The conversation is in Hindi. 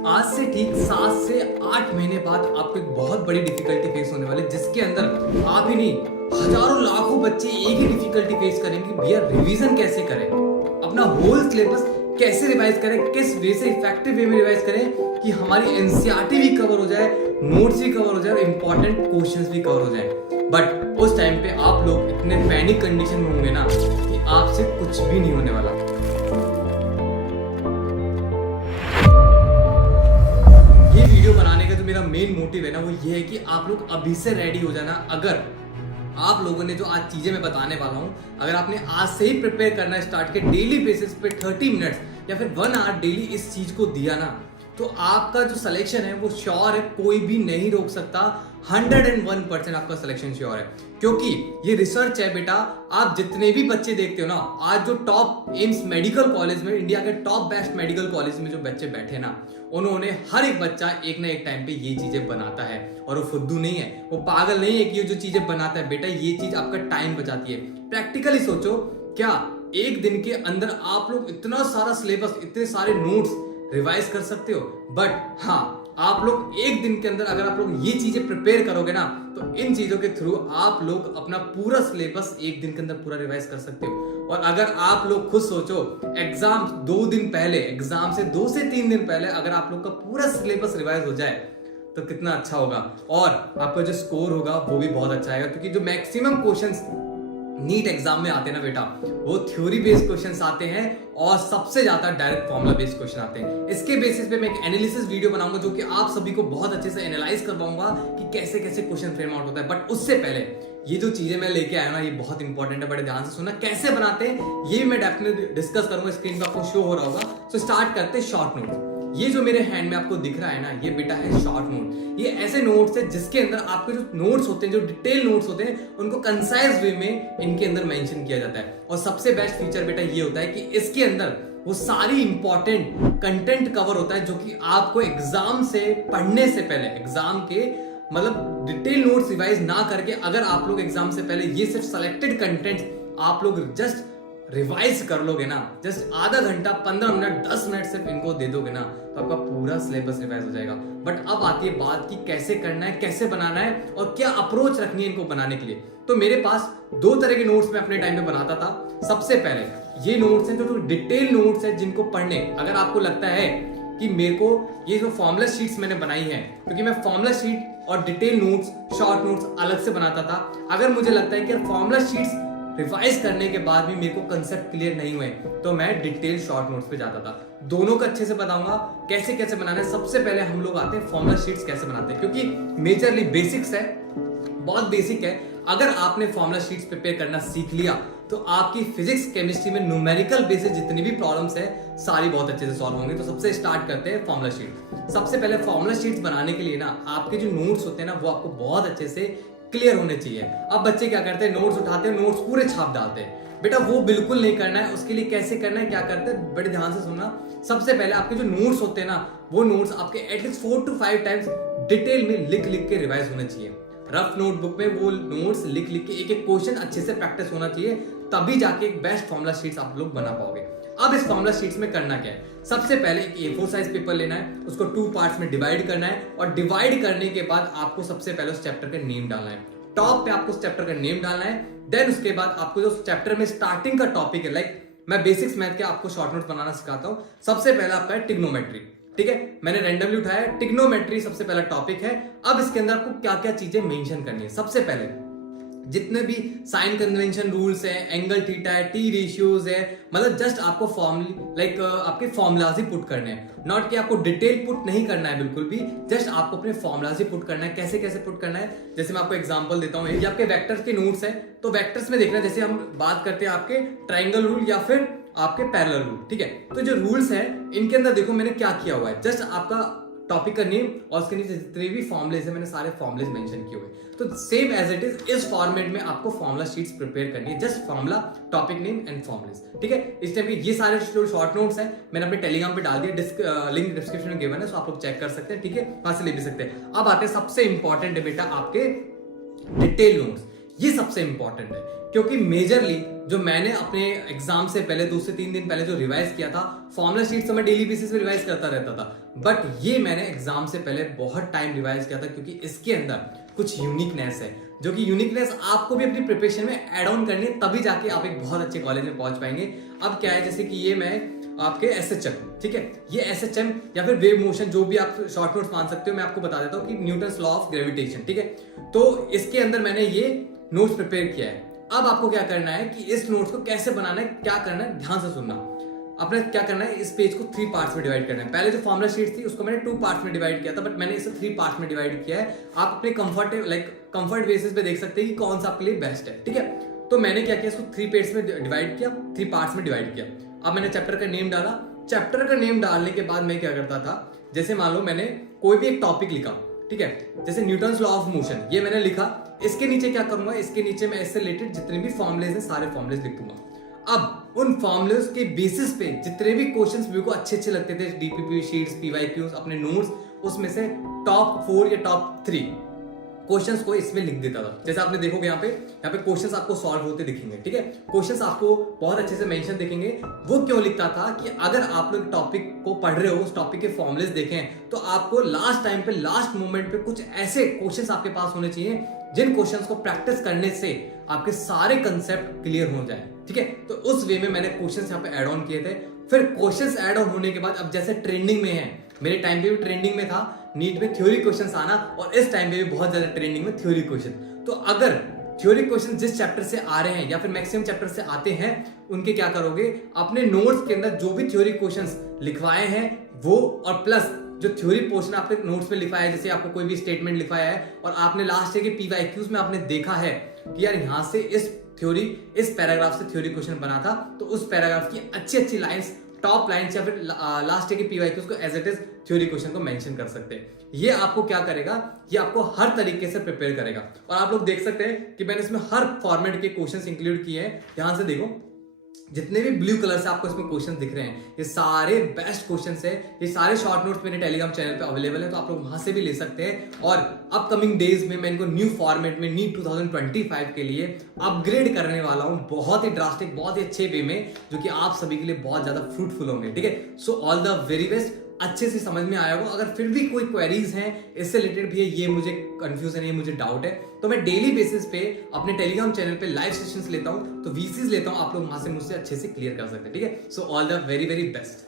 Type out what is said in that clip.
आज से ठीक 7 से 8 महीने बाद आपको एक बहुत बड़ी डिफिकल्टी फेस होने वाली है, जिसके अंदर आप ही नहीं हजारों लाखों बच्चे एक ही डिफिकल्टी फेस करेंगे। भैया रिवीजन कैसे करें, अपना होल सिलेबस कैसे रिवाइज करें, किस वे से इफेक्टिव वे में रिवाइज करें कि हमारी एनसीईआरटी भी कवर हो जाए, नोट्स भी कवर हो जाए और इंपॉर्टेंट क्वेश्चंस भी कवर हो जाए। बट उस टाइम पे आप लोग इतने पैनिक कंडीशन में होंगे ना कि आपसे कुछ भी नहीं होने वाला। ये वीडियो बनाने का जो मेरा मेन मोटिव है ना, वो ये है कि आप लोग अभी से रेडी हो जाना। अगर आप लोगों ने जो आज चीजें मैं बताने वाला हूं, अगर आपने आज से ही प्रिपेयर करना स्टार्ट किया, डेली बेसिस पे 30 मिनट्स या फिर 1 आवर डेली इस चीज को दिया ना, तो आपका जो सिलेक्शन है वो श्योर है, कोई भी नहीं रोक सकता। 101% आपका सिलेक्शन श्योर है, क्योंकि ये रिसर्च है बेटा। आप जितने भी बच्चे देखते हो ना, आज जो टॉप एम्स मेडिकल कॉलेज में, इंडिया के टॉप बेस्ट मेडिकल कॉलेज में जो बच्चे बैठे ना, उन्होंने हर एक बच्चा एक ना एक टाइम पे ये चीजें बनाता है। और वो फुद्दू नहीं है, वो पागल नहीं है कि ये जो चीजें बनाता है बेटा, ये चीज आपका टाइम बचाती है। प्रैक्टिकली सोचो, क्या एक दिन के अंदर आप लोग इतना सारा सिलेबस, इतने सारे नोट्स रिवाइज कर सकते हो? बट हाँ, आप लोग एक दिन के अंदर अगर आप लोग ये चीजें प्रिपेयर करोगे ना, तो इन चीजों के थ्रू आप लोग अपना पूरा सिलेबस एक दिन के अंदर पूरा रिवाइज कर सकते हो। और अगर आप लोग खुद सोचो, एग्जाम 2 दिन पहले, एग्जाम से 2 से 3 दिन पहले अगर आप लोग का पूरा सिलेबस रिवाइज हो जाए तो कितना अच्छा होगा, और आपका जो स्कोर होगा वो भी बहुत अच्छा आएगा। क्योंकि जो मैक्सिमम क्वेश्चंस नीट एग्जाम में आते हैं ना बेटा, वो थ्योरी बेस्ड क्वेश्चंस आते हैं और सबसे ज्यादा डायरेक्ट फॉर्मूला बेस्ड क्वेश्चन आते हैं। इसके बेसिस पे मैं एक एनालिसिस वीडियो बनाऊंगा, जो कि आप सभी को बहुत अच्छे से एनालाइज करवाऊंगा कि कैसे कैसे क्वेश्चन फ्रेम आउट होता है। बट उससे पहले ये जो चीजें मैं लेके आया ना, ये बहुत इंपॉर्टेंट है, बड़े ध्यान से सुनना। कैसे बनाते हैं ये मैं डेफिनेटली डिस्कस करूंगा, स्क्रीन पे आपको शो हो रहा होगा। सो स्टार्ट करते हैं शॉर्ट नोट। ये जो मेरे हैंड में आपको दिख रहा है ना, ये बेटा है शॉर्ट नोट। ये ऐसे नोट्स है जिसके अंदर आपके जो नोट्स होते हैं, जो डिटेल नोट्स होते हैं, उनको कंसाइज वे में इनके अंदर मेंशन किया जाता है। और सबसे बेस्ट फीचर बेटा ये होता है कि इसके अंदर वो सारी इंपॉर्टेंट कंटेंट कवर होता है, जो कि आपको एग्जाम से पढ़ने से पहले, एग्जाम के मतलब डिटेल नोट्स रिवाइज ना करके, अगर आप लोग एग्जाम से पहले ये सिर्फ सेलेक्टेड कंटेंट आप लोग जस्ट रिवाइज कर लोगे ना, जस्ट आधा घंटा, 15 मिनट, 10 मिनट सिर्फ इनको दे दोगे ना, तो आपका पूरा सिलेबस रिवाइज हो जाएगा। बट अब आती है बात कि कैसे करना है, कैसे बनाना है और क्या अप्रोच रखनी है इनको बनाने के लिए। तो मेरे पास 2 तरह के नोट्स मैं अपने टाइम में बनाता था। सबसे पहले ये नोट्स हैं जो डिटेल नोट्स हैं, जिनको पढ़ने अगर आपको लगता है कि मेरे को ये जो फॉर्मूला शीट्स मैंने बनाई है, क्योंकि मैं फॉर्मूला शीट और डिटेल नोट्स, शॉर्ट नोट्स अलग से बनाता था। अगर मुझे लगता है कि फॉर्मूला शीट्स रिवाइज करने के बाद भी मेरे को कंसेप्ट क्लियर नहीं हुए, तो मैं डिटेल शॉर्ट नोट्स पे जाता था। दोनों को अच्छे से बताऊंगा कैसे कैसे बनाना है। सबसे पहले हम लोग आते हैं फॉर्मूला शीट्स कैसे बनाते हैं, क्योंकि मेजरली बेसिक्स है, बहुत बेसिक है। अगर आपने फॉर्मूला शीट्स प्रिपेयर करना सीख लिया, तो आपकी फिजिक्स केमिस्ट्री में न्यूमेरिकल बेसिस जितनी भी प्रॉब्लम्स है, सारी बहुत अच्छे से सॉल्व होंगी। तो सबसे स्टार्ट करते हैं फॉर्मूला शीट। सबसे पहले फॉर्मूला शीट्स बनाने के लिए ना, आपके जो नोट्स होते हैं ना, वो आपको बहुत अच्छे से क्लियर होने चाहिए। अब बच्चे क्या करते हैं, नोट्स उठाते हैं, नोट्स पूरे छाप डालते हैं। बेटा वो बिल्कुल नहीं करना है। उसके लिए कैसे करना है, क्या करते हैं, बड़े ध्यान से सुनना। सबसे पहले आपके जो नोट्स होते हैं ना, वो नोट्स आपके एटलीस्ट 4 to 5 टाइम्स डिटेल में लिख लिख के रिवाइज होने चाहिए। रफ नोटबुक में वो नोट्स लिख लिख के एक एक क्वेश्चन अच्छे से प्रैक्टिस होना चाहिए, तभी जाके एक बेस्ट फॉर्मूला शीट्स आप लोग बना पाओगे। अब इस फॉर्मूला शीट्स में करना क्या है, सबसे पहले एक A4 साइज पेपर लेना है, उसको 2 पार्ट्स में डिवाइड करना है, और डिवाइड करने के बाद आपको सबसे पहले उस चैप्टर का नेम डालना है। टॉप पे आपको उस चैप्टर का नेम डालना है। देन उसके बाद आपको जो चैप्टर में स्टार्टिंग का टॉपिक है, लाइक मैं बेसिक्स मैथ के आपको शॉर्ट नोट बनाना सिखाता हूं। सबसे पहला आपका है ट्रिग्नोमेट्री, ठीक है, मैंने रैंडमली उठाया है। ट्रिग्नोमेट्री सबसे पहला टॉपिक है। अब इसके अंदर आपको क्या क्या चीजें मेंशन करनी है। सबसे पहले जितने भी साइन कन्वेंशन रूल्स है, एंगल थीटा है, टी रेशियोज है, मतलब जस्ट आपको आपके फॉर्मूलाज ही पुट करने हैं। नॉट कि आपको डिटेल पुट नहीं करना है बिल्कुल भी, जस्ट आपको अपने फॉर्मूलाज ही पुट करना है। कैसे कैसे पुट करना है, जैसे मैं आपको एग्जांपल देता हूँ। ये आपके वेक्टर्स के नोट्स है, तो वेक्टर्स में देखना, जैसे हम बात करते हैं आपके ट्राइंगल रूल या फिर आपके पैरेलल रूल, ठीक है। तो जो रूल्स है, इनके अंदर देखो मैंने क्या किया हुआ है, जस्ट आपका टॉपिक का नेम और उसके नीचे जितने भी फॉर्मुलेज है, मैंने सारे फॉर्मुलेज मेंशन किए हुए। तो सेम एज इट इज इस फॉर्मेट में आपको फॉर्मुला शीट्स प्रिपेयर करनी है, just formula, topic name and formulas, ठीक है। इस टाइप के ये सारे शॉर्ट नोट्स हैं, मैंने अपने टेलीग्राम पे डाल दिया, लिंक डिस्क्रिप्शन में गिवन है, सो आप लोग चेक कर सकते हैं, ठीक है, वहां से ले भी सकते हैं। अब आते हैं सबसे इंपॉर्टेंट है बेटा आपके डिटेल नोट्स। ये सबसे इंपॉर्टेंट है, क्योंकि मेजरली जो मैंने अपने एग्जाम से पहले 2 से 3 दिन पहले जो रिवाइज किया था, फॉर्मुला शीट तो मैं डेली बेसिस पे रिवाइज करता रहता था, बट ये मैंने एग्जाम से पहले बहुत टाइम रिवाइज किया था, क्योंकि इसके अंदर कुछ यूनिकनेस है, जो कि यूनिकनेस आपको भी अपनी प्रिपरेशन में ऐड ऑन करनी है, तभी जाके आप एक बहुत अच्छे कॉलेज में पहुंच पाएंगे। अब क्या है, जैसे कि ये मैं आपके एसएचएम, ठीक है, ये एसएचएम या फिर वेव मोशन, जो भी आप शॉर्ट नोट्स मान सकते हो, मैं आपको बता देता हूँ कि न्यूटन्स लॉ ऑफ ग्रेविटेशन, ठीक है। तो इसके अंदर मैंने ये नोट्स प्रिपेयर किया है। अब आपको क्या करना है कि इस नोट्स को कैसे बनाना है, क्या करना है, ध्यान से सुनना। अपने क्या करना है, इस पेज को 3 पार्ट्स में डिवाइड करना है। पहले जो फॉर्मुला शीट थी उसको मैंने 2 पार्ट्स में डिवाइड किया था, बट मैंने इसे 3 पार्ट्स में डिवाइड किया है। आप अपने कंफर्ट बेसिस पे देख सकते हैं कि कौन सा आपके लिए बेस्ट है, ठीक है। तो मैंने क्या किया, इसको 3 पेज में डिवाइड किया, 3 पार्ट्स में डिवाइड किया। अब मैंने चैप्टर का नेम डाला। चैप्टर का नेम डालने के बाद मैं क्या करता था, जैसे मान लो मैंने कोई भी एक टॉपिक लिखा, ठीक है, जैसे न्यूटन्स लॉ ऑफ मोशन, ये मैंने लिखा। इसके नीचे क्या करूंगा, इसके नीचे मैं इससे रिलेटेड जितने भी फॉर्मुलेज हैं सारे फॉर्मुलेज लिख दूंगा। अब उन फॉर्मुलेज के बेसिस पे जितने भी क्वेश्चंस मेरे को अच्छे लगते थे, डीपीपी शीट्स, पीवाईक्यूज, अपने नोट्स, उसमें से टॉप 4 या टॉप 3 क्वेश्चंस को इसमें लिख देता था। जैसे आपने देखोगे यहाँ पे क्वेश्चंस आपको सॉल्व होते दिखेंगे, ठीक है। क्वेश्चंस आपको बहुत अच्छे से मेंशन दिखेंगे। वो क्यों लिखता था कि अगर आप लोग टॉपिक को पढ़ रहे हो, उस टॉपिक के फॉर्मुलेज देखें, तो आपको लास्ट टाइम पे, लास्ट मोमेंट पे कुछ ऐसे क्वेश्चंस आपके पास होने चाहिए जिन क्वेश्चंस को प्रैक्टिस करने से आपके सारे कंसेप्ट क्लियर हो जाए, ठीक है। तो उस वे में मैंने क्वेश्चंस यहाँ पे ऐड ऑन किए थे। फिर क्वेश्चंस ऐड ऑन होने के बाद, अब जैसे ट्रेंडिंग में है, मेरे टाइम पे भी ट्रेंडिंग में था नीट में थ्योरी क्वेश्चंस आना, और इस टाइम पे भी बहुत ज्यादा ट्रेंडिंग में थ्योरी क्वेश्चन। तो अगर थ्योरी क्वेश्चन जिस चैप्टर से आ रहे हैं या फिर मैक्सिमम चैप्टर से आते हैं, उनके क्या करोगे, अपने नोट्स के अंदर जो भी थ्योरी क्वेश्चंस लिखवाए हैं वो, और प्लस जो थ्योरी पोर्शन आपके नोट्स में लिखवाया है, जैसे आपको कोई भी स्टेटमेंट लिखवाया है और आपने लास्ट के पीवाईक्यूज में आपने देखा है कि यार यहाँ से इस पैराग्राफ से थ्योरी क्वेश्चन बना था, तो उस पैराग्राफ की अच्छी लाइंस, टॉप लाइंस या फिर लास्ट के पीवाईक्यूज को as it is theory question को मेंशन कर सकते हैं। ये आपको क्या करेगा, ये आपको हर तरीके से प्रिपेयर करेगा। और आप लोग देख सकते हैं कि मैंने इसमें हर फॉर्मेट के क्वेश्चंस इंक्लूड किए हैं। ध्यान से देखो, जितने भी ब्लू कलर से आपको इसमें क्वेश्चंस दिख रहे हैं, ये सारे बेस्ट क्वेश्चंस हैं। ये सारे शॉर्ट नोट्स मेरे टेलीग्राम चैनल पे अवेलेबल है, तो आप लोग वहां से भी ले सकते हैं। और अपकमिंग डेज में मैं इनको न्यू फॉर्मेट में नीट 2025 के लिए अपग्रेड करने वाला हूं, बहुत ही ड्रास्टिक, बहुत ही अच्छे वे में, जो कि आप सभी के लिए बहुत ज्यादा फ्रूटफुल होंगे, ठीक है। So all the very best. अच्छे से समझ में आया होगा। अगर फिर भी कोई क्वेरीज हैं इससे रिलेटेड भी है, ये मुझे कंफ्यूजन है, ये मुझे डाउट है, तो मैं डेली बेसिस पे अपने टेलीग्राम चैनल पे लाइव सेशंस लेता हूं, तो वीसीज लेता हूं, आप लोग वहां से मुझसे अच्छे से क्लियर कर सकते हैं, ठीक है। So all the very very best.